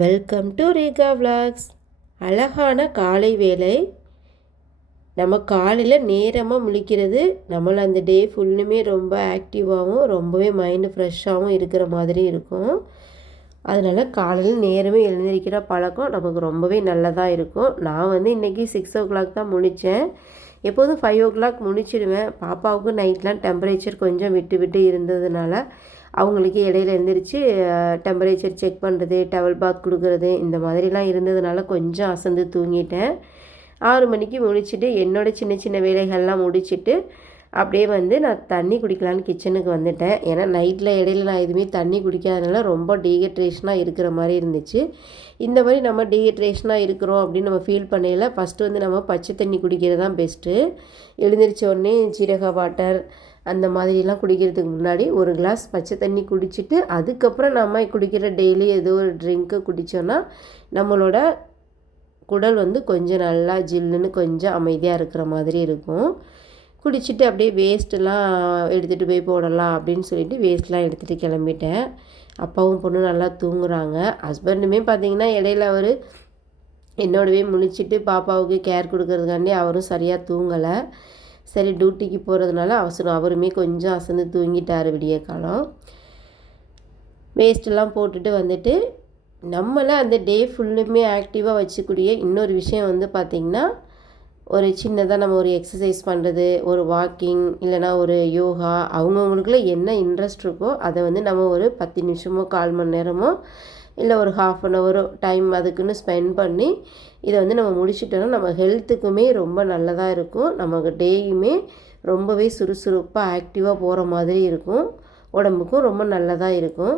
Welcome to Rekha vlogs. அழகான காலை வேலை. நம்ம காலையில் நேரமாக முழிக்கிறது நம்மளை அந்த டே ஃபுல்லுமே ரொம்ப ஆக்டிவாகவும் ரொம்பவே மைண்டு ஃப்ரெஷ்ஷாகவும் இருக்கிற மாதிரி இருக்கும். அதனால் காலையில் நேரமே எழுந்திருக்கிற பழக்கம் நமக்கு ரொம்பவே நல்லதாக இருக்கும். நான் இன்றைக்கி 6 o'clock தான் முழித்தேன். எப்போதும் 5 o'clock முழிச்சிடுவேன். பாப்பாவுக்கு நைட்லாம் டெம்பரேச்சர் கொஞ்சம் விட்டு விட்டு இருந்ததுனால அவங்களுக்கு இடையில எழுந்திரிச்சு டெம்பரேச்சர் செக் பண்ணுறது, டவல் பாத் கொடுக்குறது இந்த மாதிரிலாம் இருந்ததுனால கொஞ்சம் அசந்து தூங்கிட்டேன். 6 மணிக்கு முழிச்சிட்டு என்னோடய சின்ன சின்ன வேலைகள்லாம் முடிச்சுட்டு அப்படியே நான் தண்ணி குடிக்கலான்னு கிச்சனுக்கு வந்துட்டேன். ஏன்னா நைட்டில் இடையில நான் எதுவுமே தண்ணி குடிக்காதனால ரொம்ப டீஹைட்ரேஷனாக இருக்கிற மாதிரி இருந்துச்சு. இந்த மாதிரி நம்ம டீஹைட்ரேஷனாக இருக்கிறோம் அப்படின்னு நம்ம ஃபீல் பண்ணையில் ஃபஸ்ட்டு நம்ம பச்சை தண்ணி குடிக்கிறது தான் பெஸ்ட்டு. எழுந்திரிச்ச உடனே ஜீரக வாட்டர் அந்த மாதிரிலாம் குடிக்கிறதுக்கு முன்னாடி ஒரு கிளாஸ் பச்சை தண்ணி குடிச்சிட்டு அதுக்கப்புறம் நம்ம குடிக்கிற டெய்லி ஏதோ ஒரு ட்ரிங்க்கு குடித்தோன்னா நம்மளோட குடல் கொஞ்சம் நல்லா ஜில்லுன்னு கொஞ்சம் அமைதியாக இருக்கிற மாதிரி இருக்கும். குடிச்சிட்டு அப்படியே வேஸ்ட்டெல்லாம் எடுத்துகிட்டு போய் போடலாம் அப்படின்னு சொல்லிட்டு வேஸ்ட்லாம் எடுத்துகிட்டு கிளம்பிட்டேன். அப்பாவும் பொண்ணும் நல்லா தூங்குறாங்க. ஹஸ்பண்டுமே பார்த்திங்கன்னா இடையில அவர் என்னோடவே முழிச்சிட்டு பாப்பாவுக்கு கேர் கொடுக்கறதுக்காண்டி அவரும் சரியாக தூங்கலை. சரி டியூட்டிக்கு போகிறதுனால அவருமே கொஞ்சம் அசந்து தூங்கிட்டார் விடிய காலம். வேஸ்ட்டெல்லாம் போட்டுட்டு வந்துட்டு நம்மளை அந்த டே ஃபுல்லுமே ஆக்டிவாக வச்சுக்கூடிய இன்னொரு விஷயம் பார்த்திங்கன்னா ஒரு சின்னதாக நம்ம ஒரு எக்ஸசைஸ் பண்ணுறது, ஒரு வாக்கிங் இல்லைனா ஒரு யோகா அவங்கவுங்களுக்குள்ள என்ன இன்ட்ரெஸ்ட் இருக்கோ அதை நம்ம ஒரு 10 நிமிஷமோ 1/4 மணி நேரமோ இல்லை ஒரு 1/2 hour டைம் அதுக்குன்னு ஸ்பெண்ட் பண்ணி இதை நம்ம முடிச்சிட்டோன்னா நம்ம ஹெல்த்துக்குமே ரொம்ப நல்லதாக இருக்கும். நமக்கு டேயுமே ரொம்பவே சுறுசுறுப்பாக ஆக்டிவாக போகிற மாதிரி இருக்கும். உடம்புக்கும் ரொம்ப நல்லதாக இருக்கும்.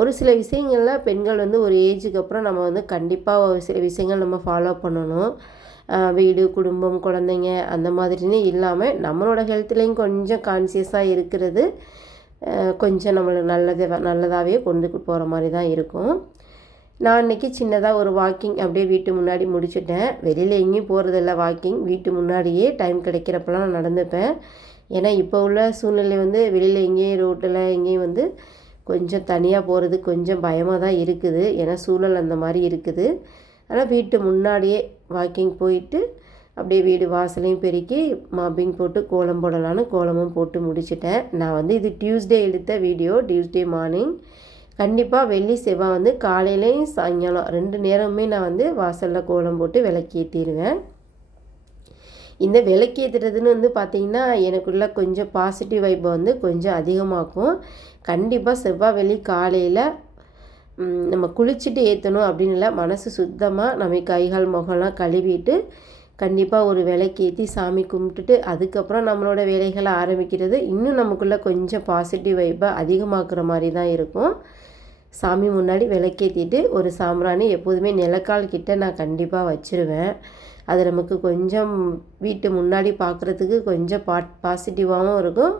ஒரு சில விஷயங்களில் பெண்கள் ஒரு ஏஜுக்கு அப்புறம் நம்ம கண்டிப்பாக ஒரு சில விஷயங்கள் நம்ம ஃபாலோ பண்ணணும். வீடு, குடும்பம், குழந்தைங்க அந்த மாதிரின்னு இல்லாமல் நம்மளோட ஹெல்த்லேயும் கொஞ்சம் கான்சியஸாக இருக்கிறது கொஞ்சம் நம்மளுக்கு நல்லதாகவே கொண்டு போகிற மாதிரி தான் இருக்கும். நான் இன்றைக்கி சின்னதாக ஒரு வாக்கிங் அப்படியே வீட்டு முன்னாடி முடிச்சுட்டேன். வெளியில் எங்கேயும் போகிறதில்ல வாக்கிங். வீட்டு முன்னாடியே டைம் கிடைக்கிறப்பெல்லாம் நான் நடந்துப்பேன். ஏன்னா இப்போ உள்ள சூழ்நிலை வெளியில் எங்கேயும் ரோட்டில் எங்கேயும் கொஞ்சம் தனியாக போகிறது கொஞ்சம் பயமாக தான் இருக்குது. ஏன்னா சூழல் அந்த மாதிரி இருக்குது. ஆனால் வீட்டு முன்னாடியே வாக்கிங் போயிட்டு அப்படியே வீடு வாசலையும் பெருக்கி மாப்பிங் போட்டு கோலம் போடலான்னு கோலமும் போட்டு முடிச்சிட்டேன். நான் இது டியூஸ்டே எடுத்த வீடியோ. டியூஸ்டே மார்னிங் கண்டிப்பாக வெள்ளி செவ்வாய் காலையிலையும் சாயங்காலம் 2 நேரமுமே நான் வாசலில் கோலம் போட்டு விளக்கேற்றிடுவேன். இந்த விளக்கேற்றுறதுன்னு பார்த்திங்கன்னா எனக்குள்ள கொஞ்சம் பாசிட்டிவ் வைப்பை கொஞ்சம் அதிகமாக்கும். கண்டிப்பாக செவ்வாய் வெள்ளி காலையில் நம்ம குளிச்சுட்டு ஏற்றணும் அப்படின்னு இல்லை, மனசு சுத்தமாக நம்ம கைகால் முகம்லாம் கழுவிட்டு கண்டிப்பாக ஒரு விளக்கேற்றி சாமி கும்பிட்டுட்டு அதுக்கப்புறம் நம்மளோட வேலைகளை ஆரம்பிக்கிறது இன்னும் நமக்குள்ளே கொஞ்சம் பாசிட்டிவ் வைப்பை அதிகமாக்குற மாதிரி தான் இருக்கும். சாமி முன்னாடி விளக்கேற்றிட்டு ஒரு சாம்பிராணி எப்போதுமே நிலக்கால் கிட்ட நான் கண்டிப்பாக வச்சுருவேன். அது நமக்கு கொஞ்சம் வீட்டு முன்னாடி பார்க்குறதுக்கு கொஞ்சம் பாசிட்டிவாகவும் இருக்கும்.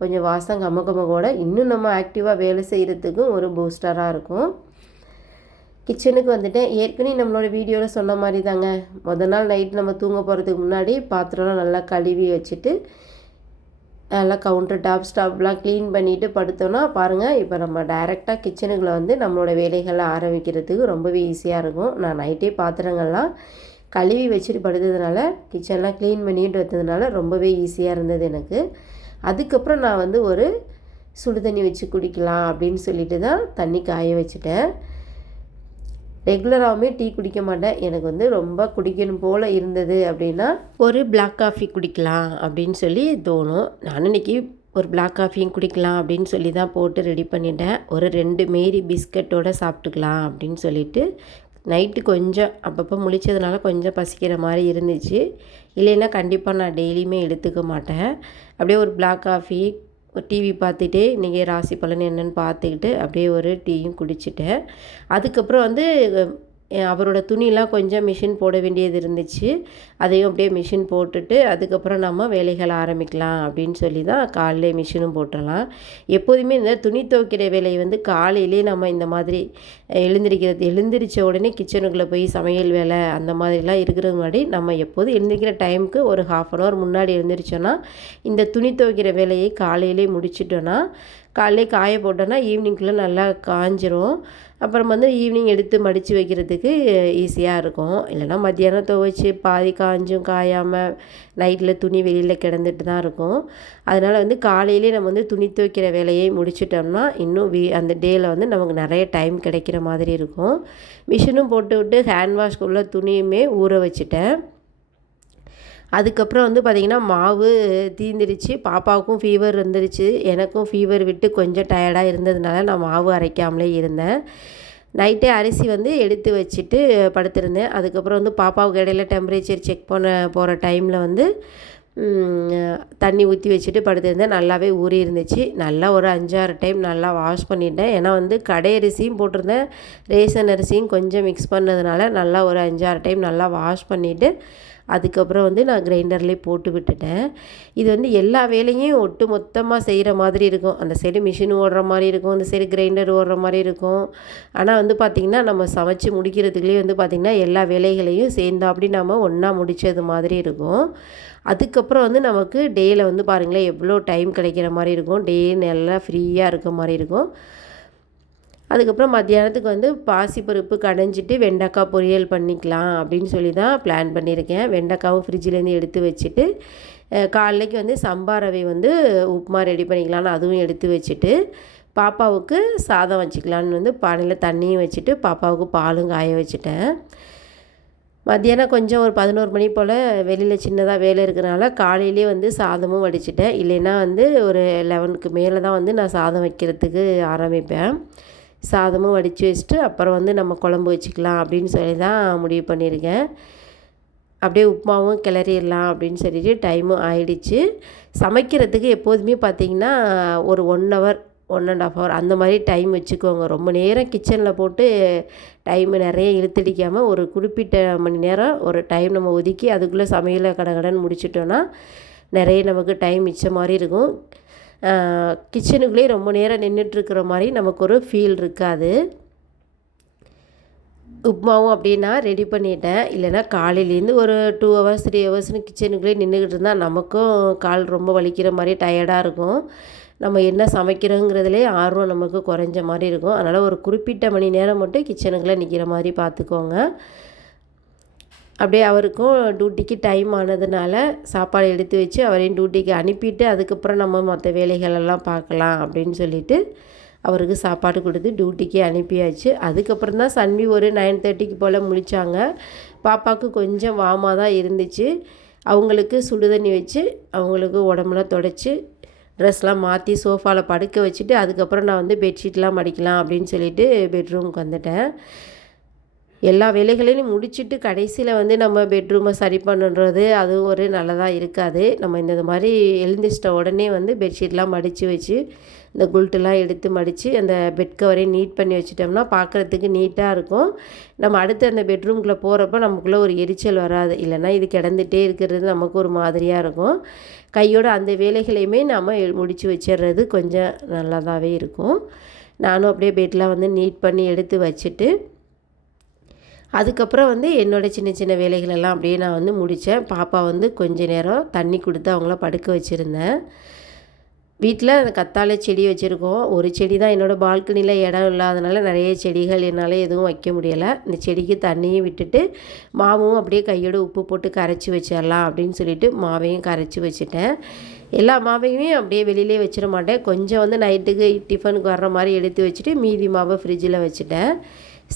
கொஞ்சம் வாசம் கமகமகோட இன்னும் நம்ம ஆக்டிவாக வேலை செய்கிறதுக்கும் ஒரு பூஸ்டராக இருக்கும். கிச்சனுக்கு வந்துட்டேன். ஏற்கனவே நம்மளோட வீடியோவில் சொன்ன மாதிரி தாங்க, முதல் நாள் நைட் நம்ம தூங்க போகிறதுக்கு முன்னாடி பாத்திரம்லாம் நல்லா கழுவி வச்சுட்டு நல்லா கவுண்டர் டாப் ஸ்டாப்லாம் க்ளீன் பண்ணிவிட்டு படுத்தோன்னா பாருங்கள் இப்போ நம்ம டைரெக்டாக கிச்சனுக்குள்ளே நம்மளோட வேலைகளை ஆரம்பிக்கிறதுக்கு ரொம்பவே ஈஸியாக இருக்கும். நான் நைட்டே பாத்திரங்கள்லாம் கழுவி வச்சுட்டு படுத்ததுனால கிச்சன்லாம் க்ளீன் பண்ணிட்டு வந்ததுனால ரொம்பவே ஈஸியாக இருந்தது எனக்கு. அதுக்கப்புறம் நான் ஒரு சுடு தண்ணி வச்சு குடிக்கலாம் அப்படின்னு சொல்லிட்டு தான் தண்ணி காய வச்சுட்டேன். ரெகுலராகவுமே டீ குடிக்க மாட்டேன். எனக்கு ரொம்ப குடிக்கணும் போல் இருந்தது அப்படின்னா ஒரு பிளாக் காஃபி குடிக்கலாம் அப்படின்னு சொல்லி தோணும். நான் இன்றைக்கி ஒரு பிளாக் காஃபியும் குடிக்கலாம் அப்படின்னு சொல்லி தான் போட்டு ரெடி பண்ணிட்டேன். ஒரு 2 மேரி பிஸ்கட்டோடு சாப்பிட்டுக்கலாம் அப்படின்னு சொல்லிட்டு நைட்டு கொஞ்சம் அப்பப்போ முழிச்சதுனால கொஞ்சம் பசிக்கிற மாதிரி இருந்துச்சு. இல்லைன்னா கண்டிப்பாக நான் டெய்லியுமே எடுத்துக்க மாட்டேன். அப்படியே ஒரு பிளாக் காஃபி ஒரு டிவி பார்த்துட்டே இன்றைக்கி ராசி பலன் என்னென்னு பார்த்துக்கிட்டு அப்படியே ஒரு டீயும் குடிச்சிட்டேன். அதுக்கப்புறம் அவரோட துணியெலாம் கொஞ்சம் மிஷின் போட வேண்டியது இருந்துச்சு. அதையும் அப்படியே மிஷின் போட்டுட்டு அதுக்கப்புறம் நம்ம வேலைகளை ஆரம்பிக்கலாம் அப்படின்னு சொல்லி தான் காலையிலே மிஷினும் போட்டுடலாம். எப்போதுமே இந்த துணி துவைக்கிற வேலையை காலையிலே நம்ம இந்த மாதிரி எழுந்திரிச்ச உடனே கிச்சனுக்குள்ளே போய் சமையல் வேலை அந்த மாதிரிலாம் இருக்கிறது முன்னாடி நம்ம எப்போதும் எழுந்திரிக்கிற டைமுக்கு ஒரு 1/2 hour முன்னாடி எழுந்திரிச்சோன்னா இந்த துணி துவைக்கிற வேலையை காலையிலே முடிச்சிட்டோன்னா காலையிலே காய போட்டோன்னா ஈவினிங்குள்ளே நல்லா காஞ்சிரும். அப்புறம் வந்து ஈவினிங் எடுத்து மடித்து வைக்கிறதுக்கு ஈஸியாக இருக்கும். இல்லைன்னா மத்தியானம் துவைச்சி பாதி காஞ்சும் காயாமல் நைட்டில் துணி வெளியில் கிடந்துட்டு தான் இருக்கும். அதனால் வந்து காலையிலே நம்ம வந்து துணி துவைக்கிற வேலையை முடிச்சிட்டோம்னா இன்னும் அந்த டேயில் வந்து நமக்கு நிறைய டைம் கிடைக்கிற மாதிரி இருக்கும். மிஷினும் போட்டு விட்டு ஹேண்ட் வாஷ்க்குள்ள துணியுமே ஊற வச்சுட்டேன். அதுக்கப்புறம் வந்து பார்த்திங்கன்னா மாவு தீந்துடுச்சு. பாப்பாவுக்கும் ஃபீவர் இருந்துருச்சு, எனக்கும் ஃபீவர் விட்டு கொஞ்சம் டயர்டாக இருந்ததுனால நான் மாவு அரைக்காமலே இருந்தேன். நைட்டே அரிசி வந்து எடுத்து வச்சுட்டு படுத்திருந்தேன். அதுக்கப்புறம் வந்து பாப்பாவுக்கு இடையில டெம்பரேச்சர் செக் பண்ண போகிற டைமில் வந்து தண்ணி ஊற்றி வச்சுட்டு படுத்திருந்தேன். நல்லாவே ஊறி இருந்துச்சு. நல்லா ஒரு 5-6 டைம் நல்லா வாஷ் பண்ணிட்டேன். ஏன்னா வந்து கடை அரிசியும் போட்டிருந்தேன், ரேஷன் அரிசியும் கொஞ்சம் மிக்ஸ் பண்ணதுனால நல்லா ஒரு 5-6 டைம் நல்லா வாஷ் பண்ணிவிட்டு அதுக்கப்புறம் வந்து நான் கிரைண்டர்லேயே போட்டு விட்டுட்டேன். இது வந்து எல்லா வேலையும் ஒட்டு மொத்தமாக செய்கிற மாதிரி இருக்கும். அந்த சைடு மிஷின் ஓடுற மாதிரி இருக்கும், அந்த சைடு கிரைண்டர் ஓடுற மாதிரி இருக்கும். ஆனால் வந்து பார்த்திங்கன்னா நம்ம சமைச்சு முடிக்கிறதுக்குள்ளேயே வந்து பார்த்திங்கன்னா எல்லா வேலைகளையும் சேர்ந்தாப்படி நம்ம ஒன்றா முடித்தது மாதிரி இருக்கும். அதுக்கப்புறம் வந்து நமக்கு டேயில் வந்து பாருங்களேன் எவ்வளோ டைம் கிடைக்கிற மாதிரி இருக்கும். டே நல்லா ஃப்ரீயாக இருக்க மாதிரி இருக்கும். அதுக்கப்புறம் மத்தியானத்துக்கு வந்து பாசிப்பருப்பு கடைஞ்சிட்டு வெண்டைக்காய் பொரியல் பண்ணிக்கலாம் அப்படின்னு சொல்லி தான் பிளான் பண்ணியிருக்கேன். வெண்டைக்காவும் ஃப்ரிட்ஜிலேருந்து எடுத்து வச்சுட்டு காலைக்கு வந்து சம்பா ரவை வந்து உப்புமா ரெடி பண்ணிக்கலான்னு அதுவும் எடுத்து வச்சுட்டு பாப்பாவுக்கு சாதம் வச்சுக்கலான்னு வந்து பானையில் தண்ணியும் வச்சுட்டு பாப்பாவுக்கு பாலும் காய வச்சுட்டேன். மத்தியானம் கொஞ்சம் ஒரு 11 மணி போல் வெளியில் சின்னதாக வேலை இருக்கிறனால காலையிலே வந்து சாதமும் வடிச்சிட்டேன். இல்லைன்னா வந்து ஒரு 11க்கு மேலே தான் வந்து நான் சாதம் வைக்கிறதுக்கு ஆரம்பிப்பேன். சாதமும் வடித்து வச்சுட்டு அப்புறம் வந்து நம்ம குழம்பு வச்சுக்கலாம் அப்படின்னு சொல்லி தான் முடிவு பண்ணியிருக்கேன். அப்படியே உப்புமாவும் கிளறிடலாம் அப்படின்னு சொல்லிட்டு டைமும் ஆயிடுச்சு. சமைக்கிறதுக்கு எப்போதுமே பார்த்திங்கன்னா ஒரு 1 ஹவர் 1.5 ஹவர் அந்த மாதிரி டைம் வச்சுக்கோங்க. ரொம்ப நேரம் கிச்சனில் போட்டு டைமு நிறைய இழுத்தடிக்காமல் ஒரு குறிப்பிட்ட மணி நேரம் ஒரு டைம் நம்ம ஒதுக்கி அதுக்குள்ளே சமையலை கடகடன்னு முடிச்சிட்டோன்னா நிறைய நமக்கு டைம் மிச்சம் மாதிரி இருக்கும். கிச்சனுக்குள்ளேயே ரொம்ப நேரம் நின்றுட்டுருக்கிற மாதிரி நமக்கு ஒரு ஃபீல் இருக்காது. உப்புமாவும் அப்படின்னா ரெடி பண்ணிட்டேன். இல்லைனா காலையிலேருந்து ஒரு 2 ஹவர்ஸ் 3 ஹவர்ஸ்னு கிச்சனுக்குள்ளேயே நின்றுக்கிட்டு இருந்தால் நமக்கும் கால் ரொம்ப வலிக்கிற மாதிரி டயர்டாக இருக்கும். நம்ம என்ன சமைக்கிறோங்கிறதுலே ஆர்வம் நமக்கு குறைஞ்ச மாதிரி இருக்கும். அதனால் ஒரு குறிப்பிட்ட மணி நேரம் மட்டும் கிச்சனுக்குள்ளே நிற்கிற மாதிரி பார்த்துக்கோங்க. அப்படியே அவருக்கும் டியூட்டிக்கு டைம் ஆனதுனால சாப்பாடு எடுத்து வச்சு அவரையும் டியூட்டிக்கு அனுப்பிட்டு அதுக்கப்புறம் நம்ம மற்ற வேலைகளெல்லாம் பார்க்கலாம் அப்படின்னு சொல்லிட்டு அவருக்கு சாப்பாடு கொடுத்து டியூட்டிக்கு அனுப்பியாச்சு. அதுக்கப்புறம் தான் சன்வி ஒரு 9:30க்கு போல் முழித்தாங்க. பாப்பாவுக்கு கொஞ்சம் வாமாக தான் இருந்துச்சு. அவங்களுக்கு சுடுதண்ணி வச்சு அவங்களுக்கு உடம்புலாம் துடைச்சி ட்ரெஸ்லாம் மாற்றி சோஃபாவில் படுக்க வச்சுட்டு அதுக்கப்புறம் நான் வந்து பெட்ஷீட்லாம் மடிக்கலாம் அப்படின்னு சொல்லிட்டு பெட்ரூமுக்கு வந்துட்டேன். எல்லா வேலைகளையும் முடிச்சுட்டு கடைசியில் வந்து நம்ம பெட்ரூமை சரி பண்ணுறது அதுவும் ஒரு நல்லதாக இருக்காது. நம்ம இந்த மாதிரி எழுந்திரிச்சிட்ட உடனே வந்து பெட்ஷீட்லாம் மடித்து வச்சு இந்த குல்ட்டெல்லாம் எடுத்து மடித்து அந்த பெட் கவரையும் நீட் பண்ணி வச்சிட்டோம்னா பார்க்குறதுக்கு நீட்டாக இருக்கும். நம்ம அடுத்து அந்த பெட்ரூம்குள்ளே போகிறப்ப நமக்குள்ளே ஒரு எரிச்சல் வராது. இல்லைன்னா இது கிடந்துகிட்டே இருக்கிறது நமக்கு ஒரு மாதிரியாக இருக்கும். கையோட அந்த வேலைகளையுமே நம்ம முடித்து வச்சிடுறது கொஞ்சம் நல்லதாகவே இருக்கும். நானும் அப்படியே பெட்லாம் வந்து நீட் பண்ணி எடுத்து வச்சுட்டு அதுக்கப்புறம் வந்து என்னோடய சின்ன சின்ன வேலைகளெல்லாம் அப்படியே நான் வந்து முடித்தேன். பாப்பா வந்து கொஞ்ச நேரம் தண்ணி கொடுத்து அவங்கள படுக்க வச்சுருந்தேன். வீட்டில் அந்த கத்தாழை செடி வச்சுருக்கோம். ஒரு செடி தான் என்னோடய பால்கனியில் இடம் இல்லாதனால நிறைய செடிகள் என்னால் எதுவும் வைக்க முடியலை. இந்த செடிக்கு தண்ணியும் விட்டுட்டு மாவும் அப்படியே கையோடு உப்பு போட்டு கரைச்சி வச்சிடலாம் அப்படின்னு சொல்லிட்டு மாவையும் கரைச்சி வச்சுட்டேன். எல்லா மாவையுமே அப்படியே வெளியிலே வச்சிட மாட்டேன். கொஞ்சம் வந்து நைட்டுக்கு டிஃபனுக்கு வர்ற மாதிரி எடுத்து வச்சுட்டு மீதி மாவை ஃப்ரிட்ஜில் வச்சுட்டேன்.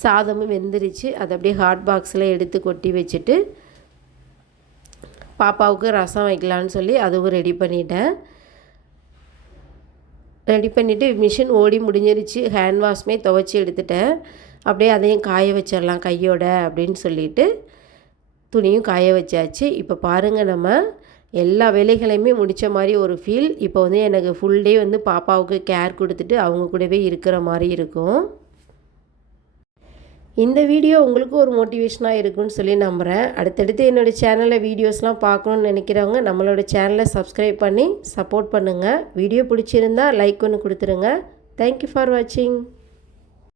சாதமும் வெந்துருச்சு. அதை அப்படியே ஹாட் பாக்ஸில் எடுத்து கொட்டி வச்சுட்டு பாப்பாவுக்கு ரசம் வைக்கலான்னு சொல்லி அதுவும் ரெடி பண்ணிட்டேன். ரெடி பண்ணிவிட்டு மிஷின் ஓடி முடிஞ்சிருச்சு. ஹேண்ட் வாஷ்மே துவைச்சி எடுத்துட்டேன். அப்படியே அதையும் காய வச்சிடலாம் கையோட அப்படின்னு சொல்லிட்டு துணியும் காய வச்சாச்சு. இப்போ பாருங்கள், நம்ம எல்லா வேலைகளையுமே முடித்த மாதிரி ஒரு ஃபீல். இப்போ வந்து எனக்கு ஃபுல் டே வந்து பாப்பாவுக்கு கேர் கொடுத்துட்டு அவங்க கூடவே இருக்கிற மாதிரி இருக்கும். இந்த வீடியோ உங்களுக்கு ஒரு மோட்டிவேஷனாக இருக்குன்னு சொல்லி நம்புகிறேன். அடுத்தடுத்து என்னோடய சேனலில் வீடியோஸ்லாம் பார்க்கணுன்னு நினைக்கிறவங்க நம்மளோட சேனலை சப்ஸ்கிரைப் பண்ணி சப்போர்ட் பண்ணுங்கள். வீடியோ பிடிச்சிருந்தால் லைக் ஒன்று கொடுத்துருங்க. தேங்க்யூ ஃபார் வாட்சிங்.